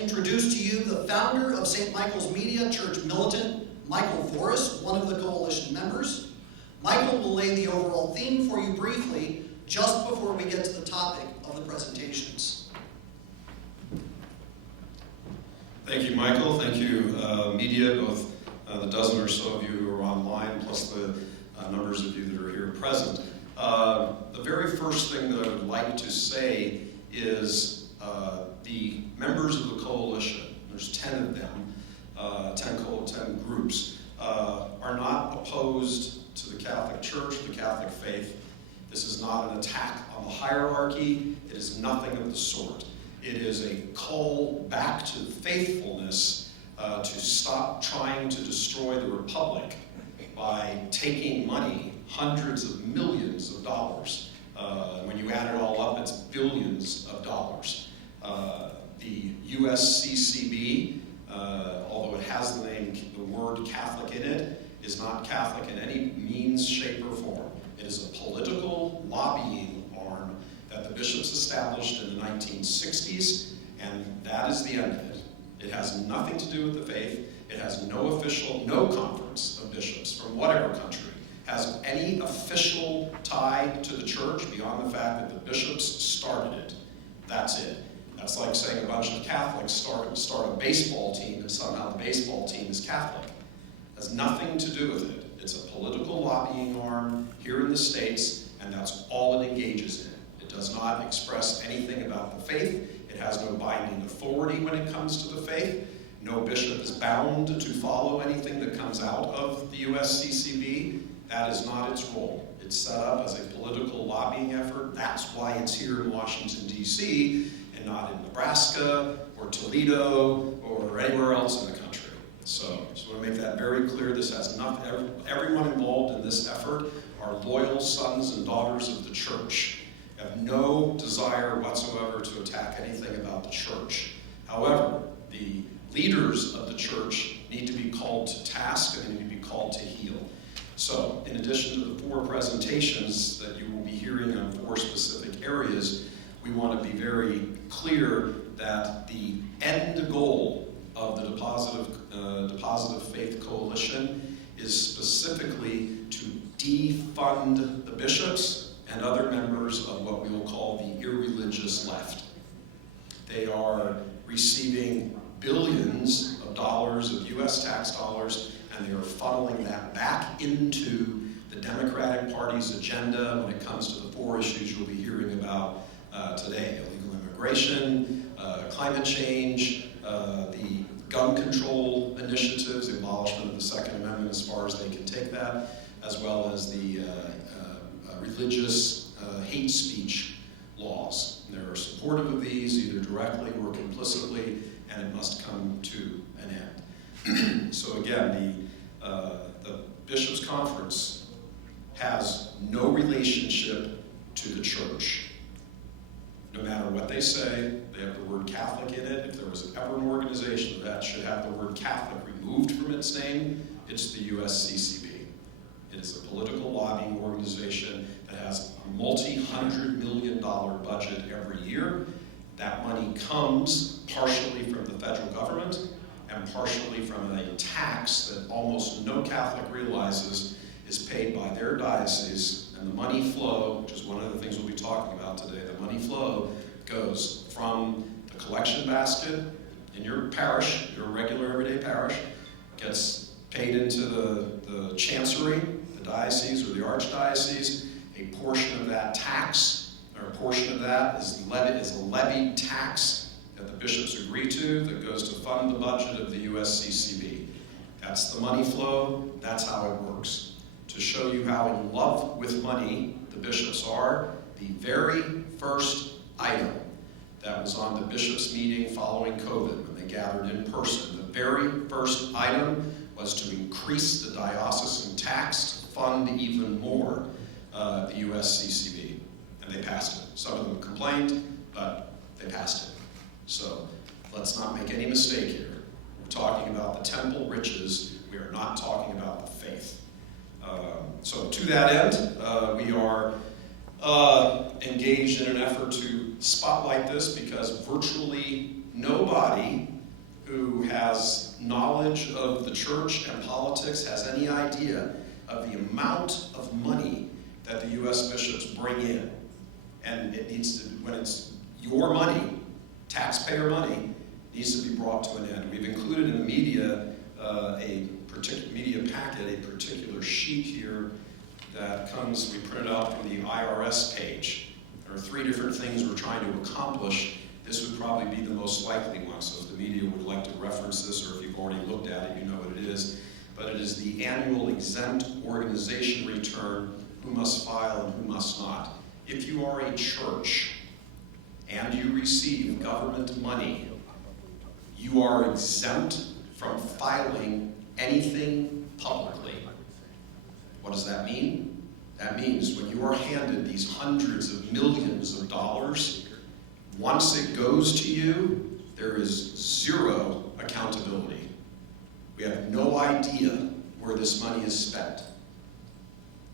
introduce to you the founder of St. Michael's Media, Church Militant, Michael Voris, one of the coalition members. Michael will lay the overall theme for you briefly, just before we get to the topic of the presentations. Thank you, Michael. Thank you, media, both the dozen or so of you who are online, plus the numbers of you that are here present. The very first thing that I would like to say is the members of the coalition, there's 10 of them, 10 groups, are not opposed to the Catholic Church, the Catholic faith. This is not an attack on the hierarchy. It is nothing of the sort. It is a call back to faithfulness, to stop trying to destroy the Republic by taking money, hundreds of millions of dollars. When you add it all up, it's billions of dollars. The USCCB, although it has the word Catholic in it, is not Catholic in any means, shape, or form. It is a political lobbying arm that the bishops established in the 1960s, and that is the end of it. It has nothing to do with the faith. It has no conference of bishops from whatever country has any official tie to the church beyond the fact that the bishops started it. That's it. That's like saying a bunch of Catholics start a baseball team and somehow the baseball team is Catholic. It has nothing to do with it. It's a political lobbying arm here in the States, and that's all it engages in. It does not express anything about the faith. It has no binding authority when it comes to the faith. No bishop is bound to follow anything that comes out of the USCCB. That is not its role. It's set up as a political lobbying effort. That's why it's here in Washington, D.C., and not in Nebraska or Toledo or anywhere else in the country. So I just want to make that very clear. This has nothing. Everyone involved in this effort are loyal sons and daughters of the church. Have no desire whatsoever to attack anything about the church. However, the leaders of the church need to be called to task and they need to be called to heal. So, in addition to the 4 presentations that you will be hearing on 4 specific areas, we want to be very clear that the end goal of the Depositive Faith Coalition is specifically to defund the bishops and other members of what we will call the irreligious left. They are receiving billions of dollars of U.S. tax dollars, and they are funneling that back into the Democratic Party's agenda when it comes to the 4 issues you'll be hearing about today: illegal immigration, climate change, the gun control initiatives, the abolishment of the Second Amendment as far as they can take that, as well as the religious hate speech laws. And they're supportive of these either directly or implicitly, and it must come to an end. So again, the Bishops' Conference has no relationship to the church. No matter what they say, they have the word Catholic in it. If there was ever an organization that should have the word Catholic removed from its name, it's the USCCB. It is a political lobbying organization that has a multi-hundred-million-dollar budget every year. That money comes partially from the federal government and partially from a tax that almost no Catholic realizes is paid by their diocese. And the money flow, which is one of the things we'll be talking about today, the money flow goes from the collection basket in your parish, your regular everyday parish, gets paid into the chancery, the diocese or the archdiocese. A portion of that tax, or a portion of that is a levied tax that the bishops agree to that goes to fund the budget of the USCCB. That's the money flow. That's how it works. To show you how in love with money the bishops are, the very first item that was on the bishops' meeting following COVID when they gathered in person, the very first item was to increase the diocesan tax to fund even more the USCCB. And they passed it. Some of them complained, but they passed it. So let's not make any mistake here. We're talking about the temple riches. We are not talking about the faith. So to that end, we are engaged in an effort to spotlight this because virtually nobody who has knowledge of the church and politics has any idea of the amount of money that the U.S. bishops bring in. And it needs to, when it's your money, taxpayer money, needs to be brought to an end. We've included in the media media packet, a particular sheet here that comes, we printed out from the IRS page. There are 3 different things we're trying to accomplish. This would probably be the most likely one, so if the media would like to reference this, or if you've already looked at it, you know what it is. But it is the annual exempt organization return, who must file and who must not. If you are a church and you receive government money, you are exempt from filing anything publicly. What does that mean? That means when you are handed these hundreds of millions of dollars, once it goes to you, there is zero accountability. We have no idea where this money is spent.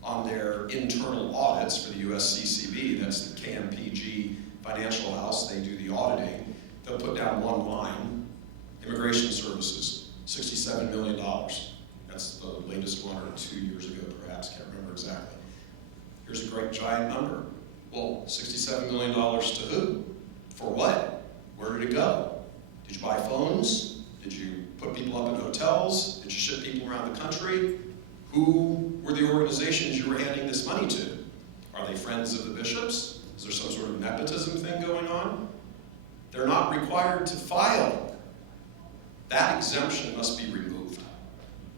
On their internal audits for the USCCB, that's the KMPG Financial House, they do the auditing, they'll put down one line, Immigration Services, $67 million. That's the latest one, or 2 years ago perhaps, can't remember exactly. Here's a great giant number. Well, $67 million to who? For what? Where did it go? Did you buy phones? Did you put people up in hotels? Did you ship people around the country? Who were the organizations you were handing this money to? Are they friends of the bishops? Is there some sort of nepotism thing going on? They're not required to file. That exemption must be removed.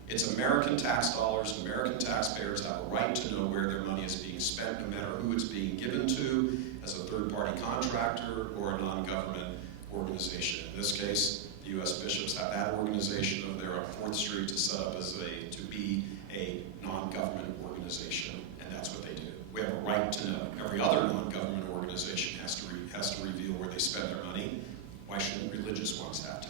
It's American tax dollars. American taxpayers have a right to know where their money is being spent, no matter who it's being given to, as a third-party contractor or a non-government organization. In this case, the U.S. bishops have that organization over there on 4th Street to set up to be a non-government organization, and that's what they do. We have a right to know. Every other non-government organization has to reveal where they spend their money. Why shouldn't religious ones have to?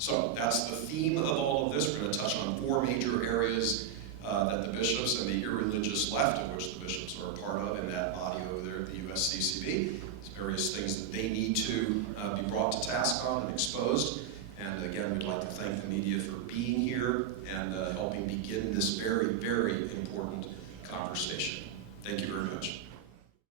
So that's the theme of all of this. We're going to touch on 4 major areas that the bishops and the irreligious left, of which the bishops are a part of in that body over there at the USCCB. There's various things that they need to be brought to task on and exposed. And again, we'd like to thank the media for being here and helping begin this very, very important conversation. Thank you very much.